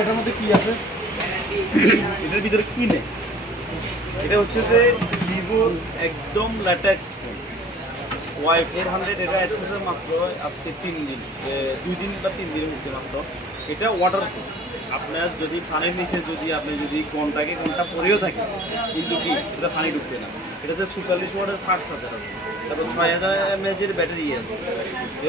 এটার মধ্যে কি আছে? এটার ভিতরে কি নেই, এটা হচ্ছে যে ভিভোর একদম লেটেস্ট ফোন Y400। এটা আসছে মাত্র আজকে 3 দিন, 2 দিন বা 3 দিন হয়েছে মাত্র। এটা ওয়াটারপ্রুফ। আপনার যদি পানির নিচে যদি আপনি যদি ঘন্টা পরেও থাকে, কিন্তু কি এটা পানি ঢুকবে না। এটাতে 44 ওয়াটের ফাস্ট চার্জার আছে, তারপর 6000 mAh এর ব্যাটারি আছে।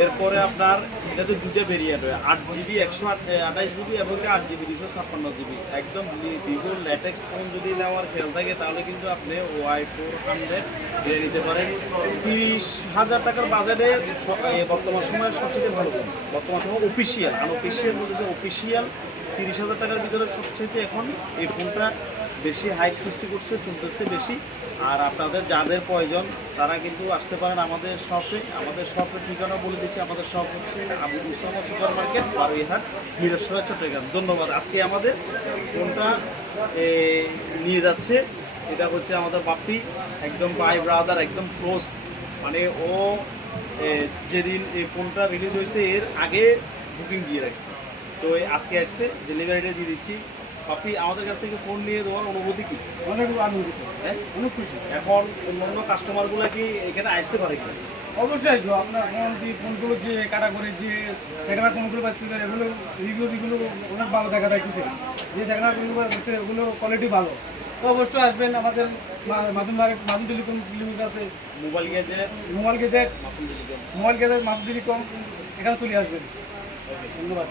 এরপরে আপনার এটাতে দুটো ভেরিয়েন্ট হয়, 8GB 128GB এবং 8GB 256GB। একদম ভিভোর লেটেস্ট ফোন যদি নেওয়ার খেয়াল থাকে তাহলে কিন্তু আপনি Y400 দিয়ে নিতে পারেন। 30,000 টাকার বাজারে বর্তমান সময়ে সবচেয়ে ভালো ফোন। বর্তমান সময় অফিসিয়াল, আনঅফিসিয়াল বলতেছে অফিসিয়াল 30,000 টাকার ভিতরে সবচেয়ে এখন এই ফোনটা বেশি হাইপ সৃষ্টি করছে, চলতেছে বেশি। আর আপনাদের যাদের প্রয়োজন তারা কিন্তু আসতে পারেন আমাদের শপে। আমাদের শপের ঠিকানা বলে দিচ্ছি, আমাদের শপ হচ্ছে আবু উসামা সুপার মার্কেট, বারুইহাট, মিরসরাই, চট্টগ্রাম। ধন্যবাদ। আজকে আমাদের ফোনটা নিয়ে যাচ্ছে, এটা হচ্ছে আমাদের বাপ্পি, একদম বাই ব্রাদার, একদম ক্লোজ। মানে ও যেদিন এই ফোনটা রিলিজ হয়েছে এর আগে বুকিং দিয়ে রাখছে, তো আজকে আসছে, ডেলিভারিটা দিয়ে দিচ্ছি। আপনি আমাদের কাছ থেকে ফোন নিয়ে দেওয়ার অনুভূতি কি? অনেক আনন্দিত, হ্যাঁ, অনেক খুশি। এখন অন্য কাস্টমারগুলো কি এখানে আসতে পারে কি? অবশ্যই আসবো। আপনার ফোনগুলো যে কাটাগরি যে সেখানে ফোনগুলো পাচ্ছি এগুলো রিভিউগুলো অনেক ভালো দেখা যাচ্ছে, যে সেখানে হচ্ছে ওগুলো কোয়ালিটি ভালো। তো অবশ্যই আসবেন আমাদের মাসুম টেলিকম ক্লিনিক আছে, mobile gadget mobile gadget Masum telecom. Masum telecom, এখানে চলে আসবেন। ধন্যবাদ।